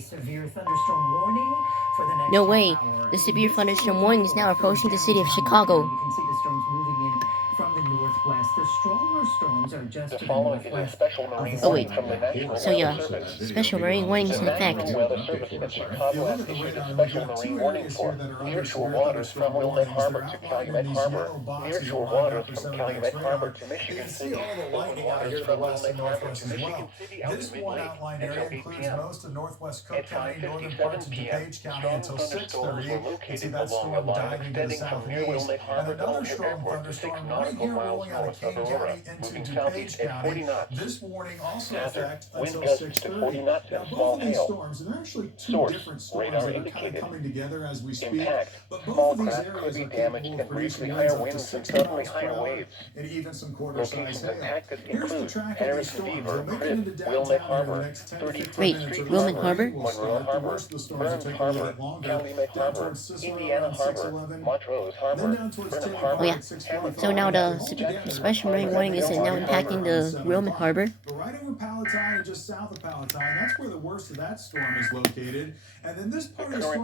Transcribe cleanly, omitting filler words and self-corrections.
severe thunderstorm warning for the next No way. hour. The severe thunderstorm warning is now approaching the city of Chicago. You can see the storms moving in from the northwest. The stronger storms are just to the following is a northwest. special marine Oh, wait. warning from the National So, Weather yeah. Service. Special marine warning is in The effect. National Weather Service in Chicago has issued a special marine warning for nearshore waters from Wilmette Harbor to Calumet Harbor, nearshore waters from Calumet Harbor to Michigan City, open waters from Wilmette Harbor to Michigan City out to Mid-Lake until 8 p.m. At 5:57 p.m., strong thunderstorms were located along a line extending from near Wilmette Harbor to O'Hare Airport to 6 nautical miles north of Aurora, moving southeast at 40 knots. Hazard, wind gusts to 40 knots and small hail. Source, radar indicated. Impact, small craft could be damaged and briefly higher winds and suddenly higher waves. Locations impacted include Harrison Beaver, Crib, Wilmette Harbor, 33rd Wait, Street Wilmette Harbor, Harbor? Monroe Harbor, Burns Harbor, Calumet Harbor, Indiana Harbor, Montrose Harbor, Burnham Harbor. Oh, yeah. So now the special marine warning is now impacting the Wilmette Harbor. But right over Palatine and just south of Palatine, that's where the worst of that storm is located. And then this part of the storm